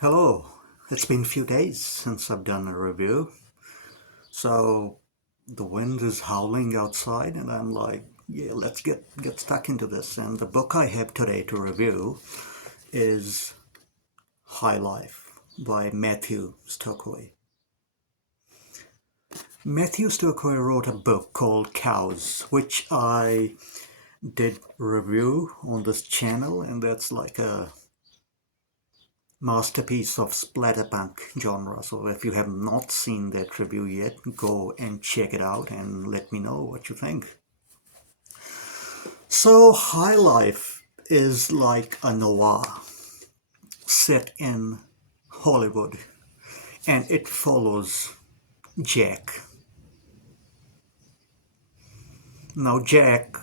Hello, it's been a few days since I've done a review. So the wind is howling outside and I'm like, yeah, let's get stuck into this. And the book I have today to review is High Life by Mathew Stokoe. Mathew Stokoe wrote a book called Cows, which I did review on this channel, and that's like a masterpiece of splatterpunk genre. So if you have not seen that review yet, go and check it out and let me know what you think. So High Life is like a noir set in Hollywood, and it follows Jack. Now Jack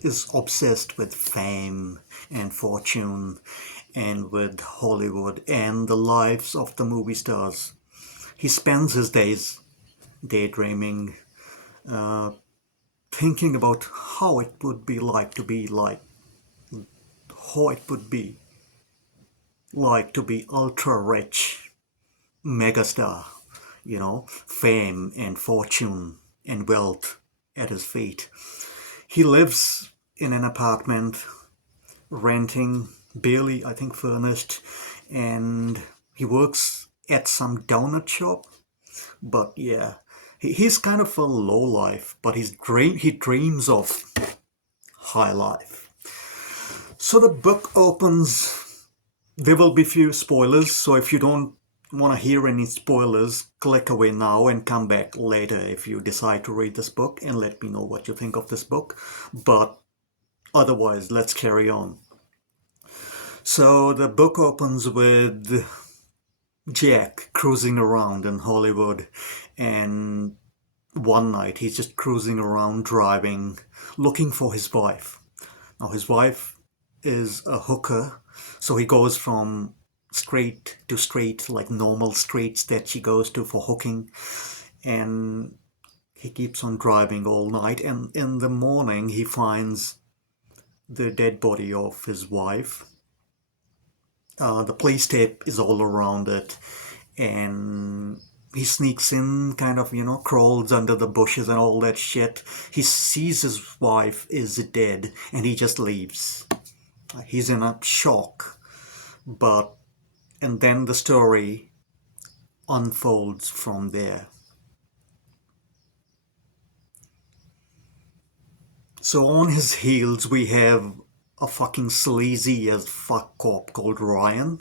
is obsessed with fame and fortune and with Hollywood and the lives of the movie stars. He spends his days daydreaming, thinking about how it would be like to be like, how it would be like to be ultra rich, megastar, fame and fortune and wealth at his feet. He lives in an apartment, renting, barely, I think, furnished, and he works at some donut shop. But yeah, he's kind of a low life, but he dreams of high life. So the book opens. There will be few spoilers, so if you don't want to hear any spoilers, click away now and come back later if you decide to read this book and let me know what you think of this book. But otherwise, let's carry on. So the book opens with Jack cruising around in Hollywood, and one night he's just cruising around driving, looking for his wife. Now his wife is a hooker, so he goes from straight to straight, like normal streets that she goes to for hooking, and he keeps on driving all night, and in the morning he finds the dead body of his wife. The police tape is all around it, and he sneaks in, kind of, crawls under the bushes and all that shit. He sees his wife is dead, and he just leaves. He's in a shock, but and then the story unfolds from there. So on his heels, we have a fucking sleazy as fuck cop called Ryan,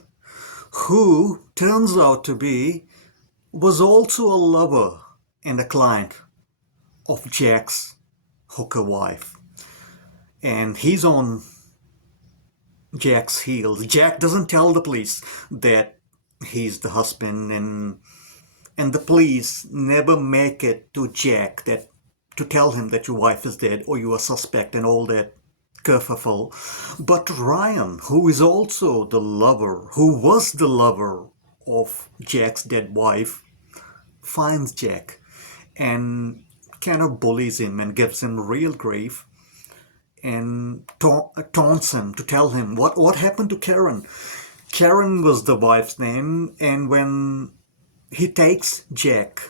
who turns out to be was also a lover and a client of Jack's hooker wife. And he's on Jack's heels. Jack doesn't tell the police that he's the husband, and the police never make it to Jack that to tell him that your wife is dead or you are suspect and all that kerfuffle. But Ryan, who is also the lover, who was the lover of Jack's dead wife, finds Jack and kind of bullies him and gives him real grief and taunts him to tell him what happened to Karen. Karen was the wife's name, and when he takes Jack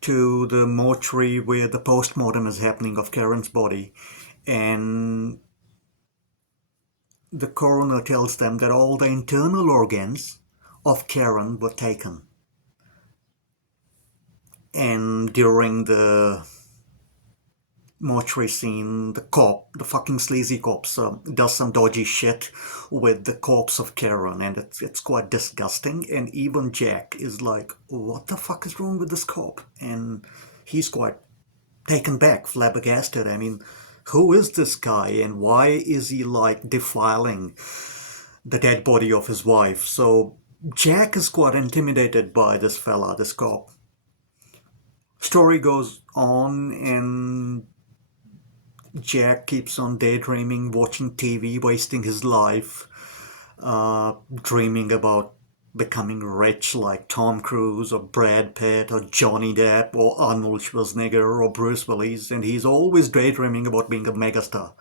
to the mortuary where the postmortem is happening of Karen's body, and the coroner tells them that all the internal organs of Karen were taken. And during the mortuary scene, the fucking sleazy cops, does some dodgy shit with the corpse of Karen, and it's quite disgusting. And even Jack is like, "What the fuck is wrong with this cop?" And he's quite taken back, flabbergasted. I mean, who is this guy, and why is he like defiling the dead body of his wife? So Jack is quite intimidated by this fella, this cop. Story goes on, and Jack keeps on daydreaming, watching TV, wasting his life, dreaming about becoming rich like Tom Cruise or Brad Pitt or Johnny Depp or Arnold Schwarzenegger or Bruce Willis, and he's always daydreaming about being a megastar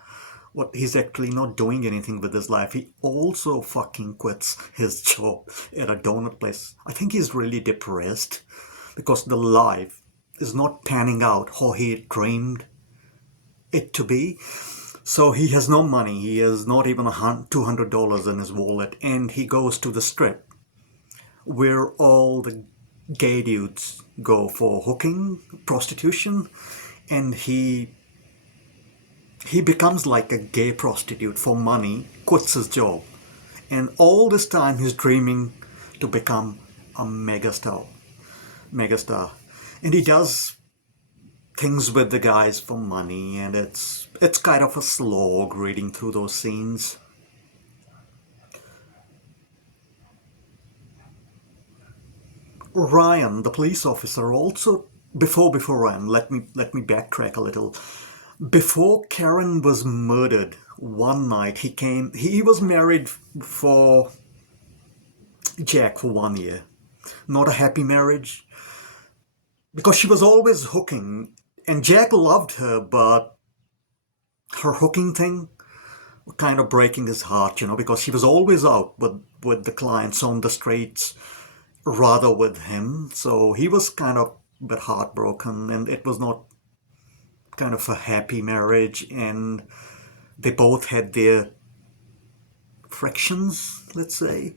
what he's actually not doing anything with his life. He also fucking quits his job at a donut place. I think he's really depressed because the life is not panning out how he dreamed it to be. So he has no money. He has not even $200 in his wallet, and he goes to the strip where all the gay dudes go for hooking, prostitution, and he becomes like a gay prostitute for money, quits his job, and all this time he's dreaming to become a megastar, and he does things with the guys for money, and it's kind of a slog reading through those scenes. Ryan, the police officer, also before Ryan, let me backtrack a little. Before Karen was murdered, one night he came. He was married for Jack for 1 year. Not a happy marriage because she was always hooking, and Jack loved her, but her hooking thing kind of breaking his heart, because she was always out with the clients on the streets rather with him. So he was kind of a bit heartbroken, and it was not kind of a happy marriage, and they both had their frictions, let's say.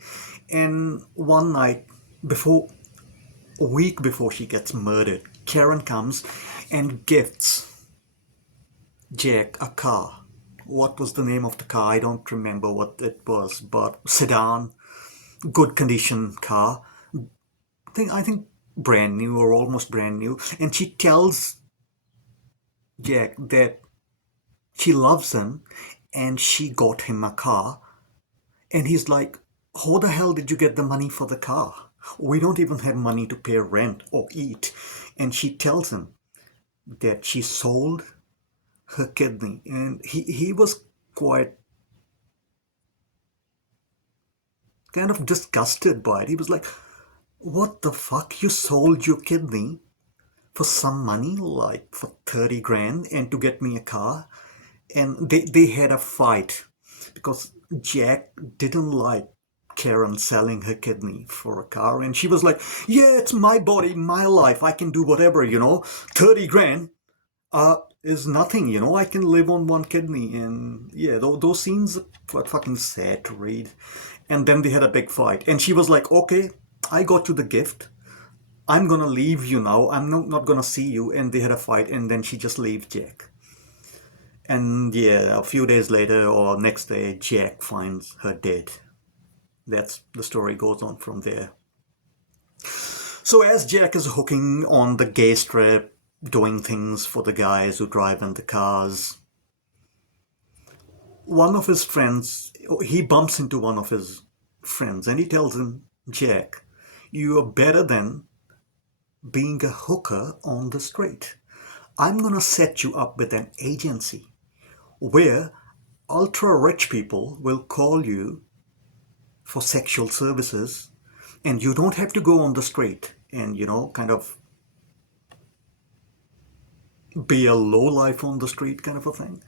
And one night, before a week before she gets murdered, Karen comes and gifts Jack a car. What was the name of the car? I don't remember what it was, but sedan, good condition car. I think brand new or almost brand new. And she tells Jack that she loves him and she got him a car. And he's like, how the hell did you get the money for the car? We don't even have money to pay rent or eat. And she tells him that she sold her kidney. And he was quite kind of disgusted by it. He was like, what the fuck? You sold your kidney for some money, like for 30 grand, and to get me a car? And they had a fight because Jack didn't like Karen selling her kidney for a car, and she was like, yeah, it's my body, my life, I can do whatever, 30 grand is nothing, I can live on one kidney. And yeah, those scenes were fucking sad to read. And then they had a big fight, and she was like, okay, I got you the gift, I'm gonna leave you now, I'm not gonna see you. And they had a fight, and then she just leaves Jack. And yeah, a few days later or next day, Jack finds her dead. That's the story goes on from there. So as Jack is hooking on the gay strip, doing things for the guys who drive in the cars, one of his friends, he bumps into one of his friends, and he tells him, Jack, you are better than being a hooker on the street. I'm gonna set you up with an agency where ultra rich people will call you for sexual services, and you don't have to go on the street and, kind of be a low life on the street kind of a thing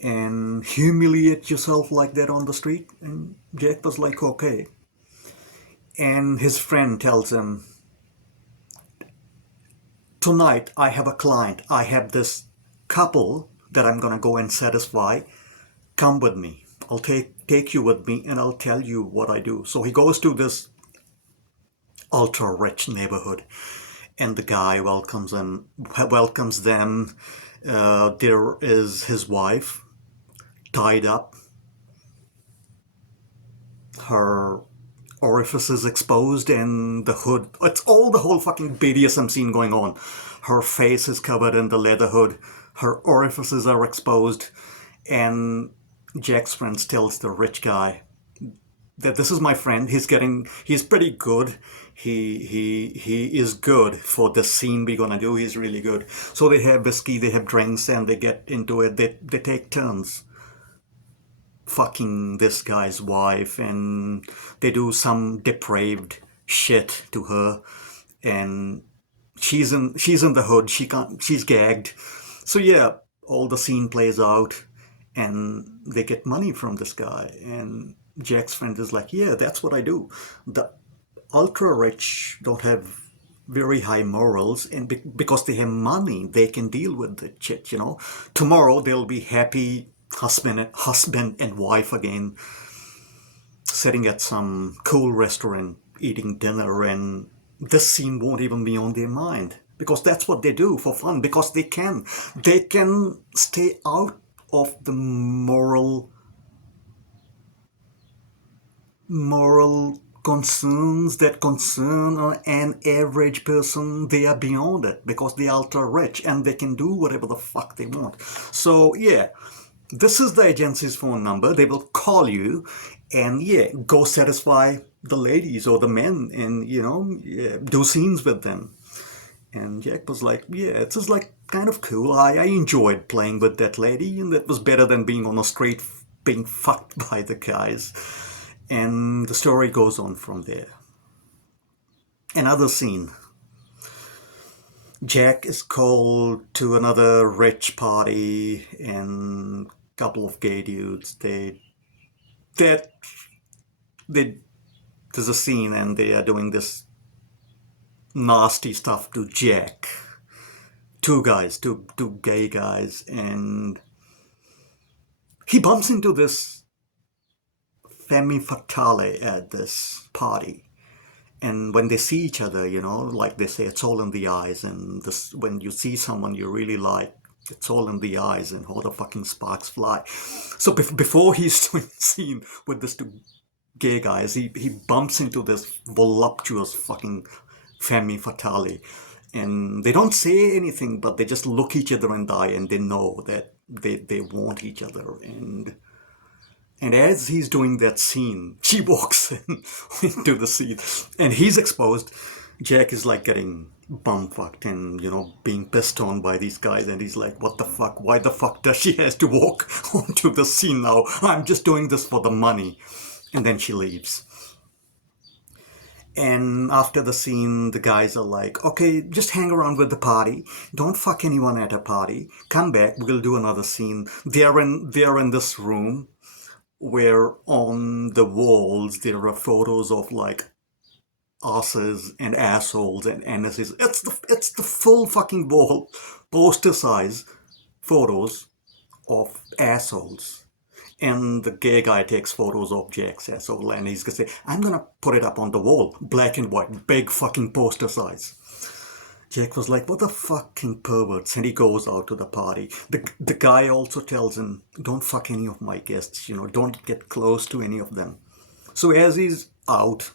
and humiliate yourself like that on the street. And Jack was like, okay. And his friend tells him, tonight I have a client, I have this couple that I'm gonna go and satisfy, come with me, I'll take you with me, and I'll tell you what I do. So he goes to this ultra rich neighborhood, and the guy welcomes them. There is his wife tied up, her orifices exposed, and the hood. It's all the whole fucking BDSM scene going on. Her face is covered in the leather hood, her orifices are exposed, and Jack's friend tells the rich guy that this is my friend. He's pretty good. He is good for the scene we're gonna do. He's really good. So they have whiskey, they have drinks, and they get into it. They take turns fucking this guy's wife, and they do some depraved shit to her, and she's in the hood. She's gagged. So yeah, all the scene plays out, and they get money from this guy. And Jack's friend is like, yeah, that's what I do. The ultra rich don't have very high morals, and because they have money, they can deal with the shit. Tomorrow they'll be happy husband and wife again, sitting at some cool restaurant eating dinner, and this scene won't even be on their mind because that's what they do for fun, because they can stay out of the moral concerns that concern an average person. They are beyond it because they are ultra rich and they can do whatever the fuck they want. So yeah, this is the agency's phone number. They will call you, and yeah, go satisfy the ladies or the men, and yeah, do scenes with them. And Jack was like, yeah, it's just like kind of cool. I enjoyed playing with that lady, and that was better than being on the street being fucked by the guys. And the story goes on from there. Another scene. Jack is called to another rich party, and a couple of gay dudes. That they there's a scene, and they are doing this nasty stuff to Jack. Two gay guys, and he bumps into this femme fatale at this party. And when they see each other, like they say, it's all in the eyes. And this, when you see someone you really like, it's all in the eyes, and all the fucking sparks fly. So before he's doing the scene with these two gay guys, he bumps into this voluptuous fucking femme fatale. And they don't say anything, but they just look each other in the eye, and they know that they want each other. And as he's doing that scene, she walks into the scene, and he's exposed. Jack is like getting bumfucked and, being pissed on by these guys. And he's like, what the fuck? Why the fuck does she have to walk onto the scene now? I'm just doing this for the money. And then she leaves. And after the scene, the guys are like, okay, just hang around with the party. Don't fuck anyone at a party. Come back. We'll do another scene. They're in this room where on the walls there are photos of like asses and assholes and anuses. It's the full fucking wall, poster size photos of assholes. And the gay guy takes photos of Jack's asshole, and he's gonna say, I'm gonna put it up on the wall, black and white, big fucking poster size. Jack was like, what the fucking perverts? And he goes out to the party. The guy also tells him, don't fuck any of my guests, don't get close to any of them. So as he's out,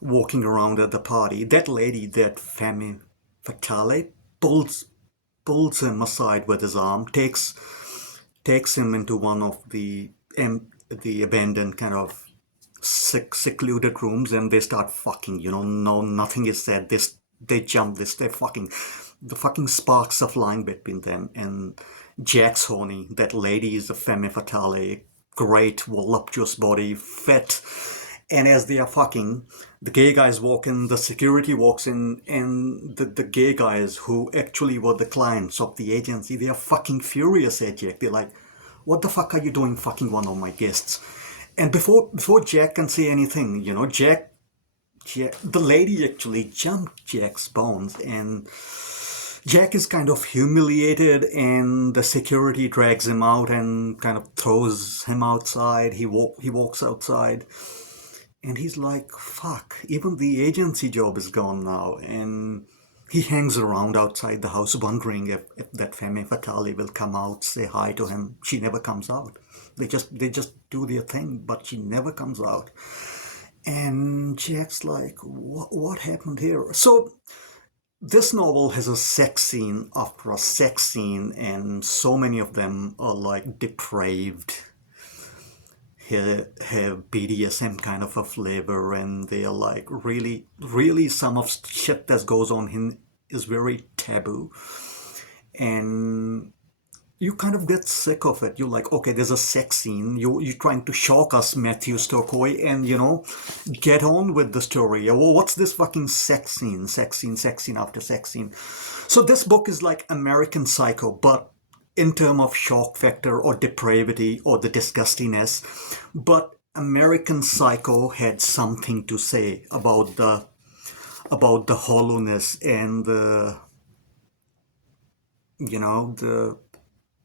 walking around at the party, that lady, that femme fatale, pulls him aside with his arm, takes him into one of the abandoned kind of secluded rooms, and they start fucking, no, nothing is said. They jump this, the fucking sparks are flying between them, and Jack's horny. That lady is a femme fatale, great, voluptuous body, fit. And as they are fucking, the gay guys walk in, the security walks in, and the gay guys who actually were the clients of the agency, they are fucking furious at Jack. They're like, what the fuck are you doing fucking one of my guests? And before Jack can say anything, Jack, the lady actually jumped Jack's bones, and Jack is kind of humiliated, and the security drags him out and kind of throws him outside. He walks outside, and he's like, fuck, even the agency job is gone now. And he hangs around outside the house wondering if that femme fatale will come out, say hi to him. She never comes out. They just do their thing, but she never comes out. And Jack's like, what happened here? So this novel has a sex scene after a sex scene, and so many of them are like depraved, have BDSM kind of a flavor, and they are like really, really some of shit that goes on in is very taboo. And you kind of get sick of it. You're like, okay, there's a sex scene. You're trying to shock us, Mathew Stokoe, and, get on with the story. Well, what's this fucking sex scene after sex scene? So this book is like American Psycho, but in terms of shock factor or depravity or the disgustiness, but American Psycho had something to say about the hollowness and the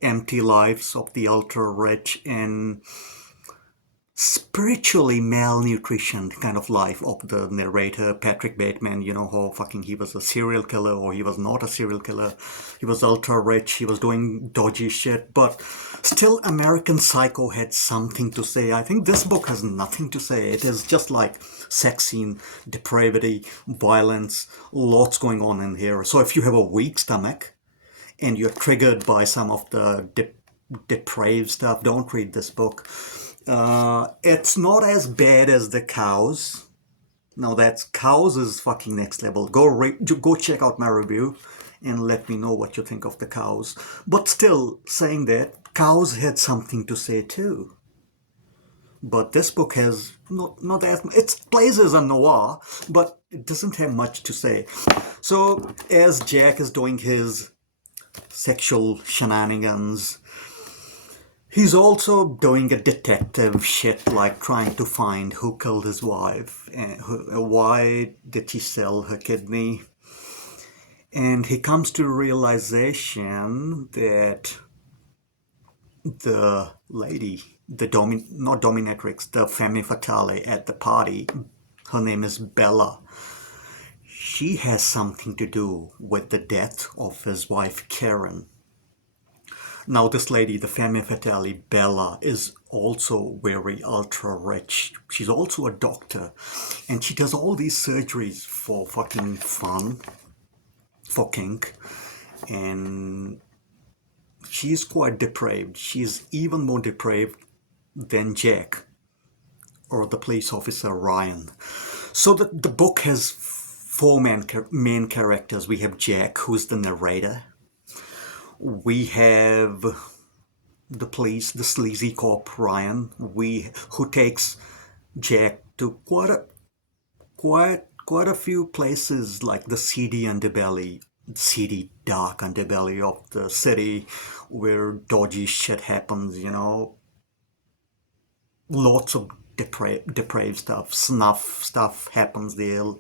empty lives of the ultra rich and spiritually malnutrition kind of life of the narrator Patrick Bateman. You know how fucking he was a serial killer or he was not a serial killer. He was ultra rich. He was doing dodgy shit, but still American Psycho had something to say. I think this book has nothing to say. It is just like sex scene, depravity, violence, lots going on in here. So if you have a weak stomach and you're triggered by some of the depraved stuff, don't read this book. It's not as bad as the cows. No, that's cows is fucking next level. Go check out my review and let me know what you think of the cows. But still, saying that, cows had something to say too. But this book has not as it plays as a noir, but it doesn't have much to say. So as Jack is doing his sexual shenanigans, he's also doing a detective shit, like trying to find who killed his wife and why did she sell her kidney. And he comes to the realization that the lady, not dominatrix, the femme fatale at the party, her name is Bella. She has something to do with the death of his wife Karen. Now this lady, the femme fatale Bella, is also very ultra rich. She's also a doctor, and she does all these surgeries for fucking fun, for kink, and she's quite depraved. She's even more depraved than Jack or the police officer Ryan. So the book has four main characters. We have Jack, who's the narrator. We have the police, the sleazy cop Ryan, who takes Jack to quite a few places, like the seedy dark underbelly of the city, where dodgy shit happens. Lots of depraved stuff, snuff stuff happens there,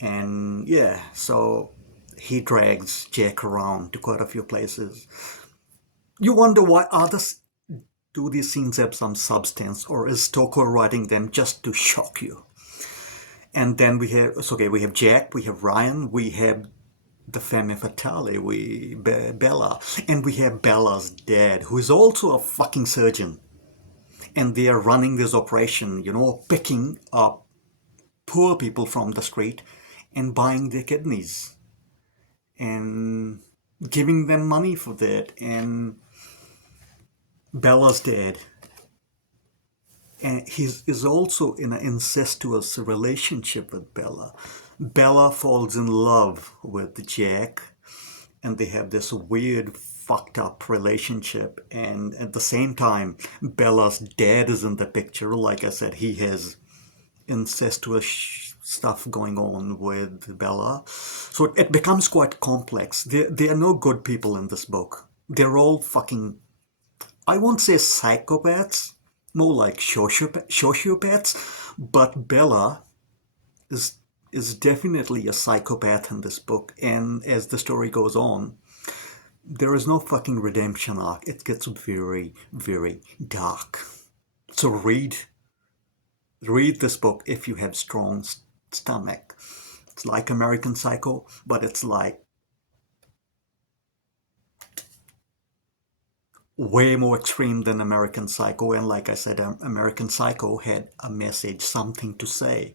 and yeah, so he drags Jack around to quite a few places. You wonder why others do these scenes have some substance, or is Stokoe writing them just to shock you? And then we have Jack, we have Ryan, we have the femme fatale, Bella, and we have Bella's dad, who is also a fucking surgeon. And they are running this operation, picking up poor people from the street and buying their kidneys and giving them money for that. And Bella's dad, and he is also in an incestuous relationship with Bella. Bella falls in love with Jack, and they have this weird, fucked up relationship. And at the same time, Bella's dad is in the picture. Like I said, he has incestuous stuff going on with Bella. So it becomes quite complex. There are no good people in this book. They're all fucking, I won't say psychopaths, more like sociopaths, but Bella is definitely a psychopath in this book, and as the story goes on, there is no fucking redemption arc. It gets very, very dark. So read this book if you have strong stomach. It's like American Psycho, but it's like way more extreme than American Psycho. And like I said, American Psycho had a message, something to say.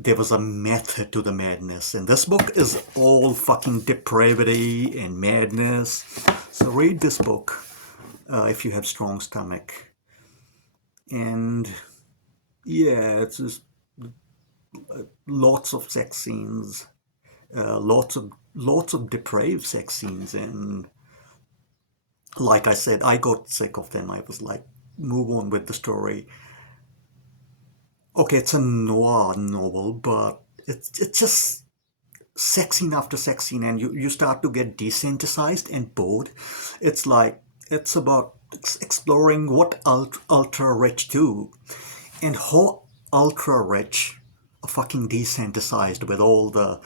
There was a method to the madness. And this book is all fucking depravity and madness. So read this book if you have strong stomach. And yeah, it's just lots of sex scenes, lots of depraved sex scenes, and like I said, I got sick of them. I was like, move on with the story. Okay, it's a noir novel, but it's just sex scene after sex scene, and you start to get desensitized and bored. It's like it's about exploring what ultra rich do, and how ultra rich are fucking desensitized with all the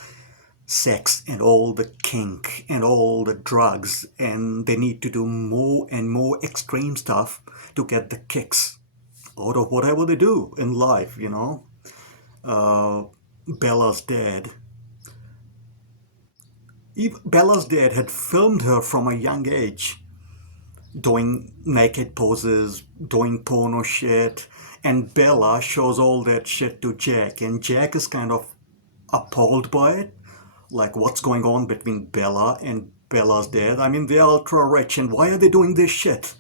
sex and all the kink and all the drugs, and they need to do more and more extreme stuff to get the kicks out of whatever they do in life, you know. Uh, Bella's dad. Bella's dad had filmed her from a young age, doing naked poses, doing porno shit, and Bella shows all that shit to Jack, and Jack is kind of appalled by it. Like, what's going on between Bella and Bella's dad? I mean, they're ultra rich, and why are they doing this shit?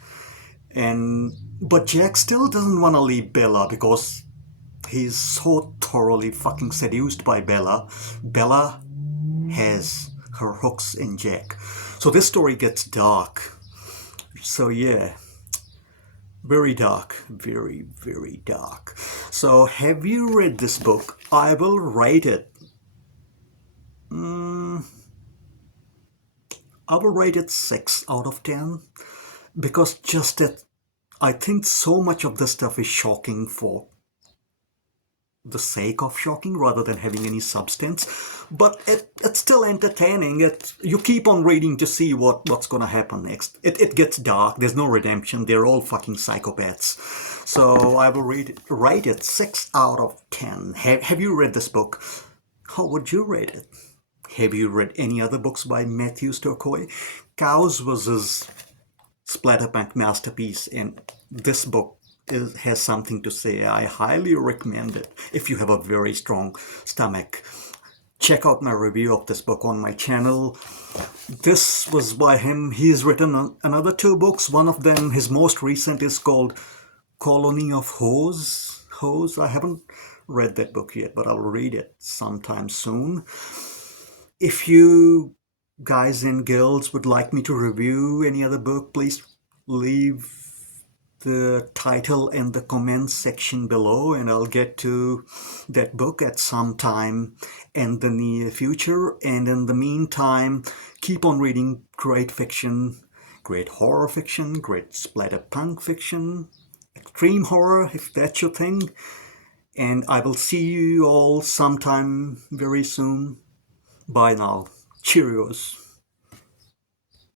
And but Jack still doesn't want to leave Bella because he's so thoroughly fucking seduced by Bella. Bella has her hooks in Jack. So this story gets dark. So yeah, very dark, very, very dark. So have you read this book? I will rate it. I will rate it 6 out of 10 because just that I think so much of this stuff is shocking for the sake of shocking rather than having any substance, but it's still entertaining. You keep on reading to see what's gonna happen next. It gets dark. There's no redemption. They're all fucking psychopaths. So I will rate it 6 out of 10. Have you read this book? How would you rate it? Have you read any other books by Mathew Stokoe? Cows was his splatterpunk masterpiece, and this book has something to say. I highly recommend it if you have a very strong stomach. Check out my review of this book on my channel. This was by him. He's written another 2 books. One of them, his most recent, is called Colony of Hoes. I haven't read that book yet, but I'll read it sometime soon. If you guys and girls would like me to review any other book, please leave the title in the comments section below, and I'll get to that book at some time in the near future. And in the meantime, keep on reading great fiction, great horror fiction, great splatterpunk fiction, extreme horror if that's your thing. And I will see you all sometime very soon. Bye now. Cheerios.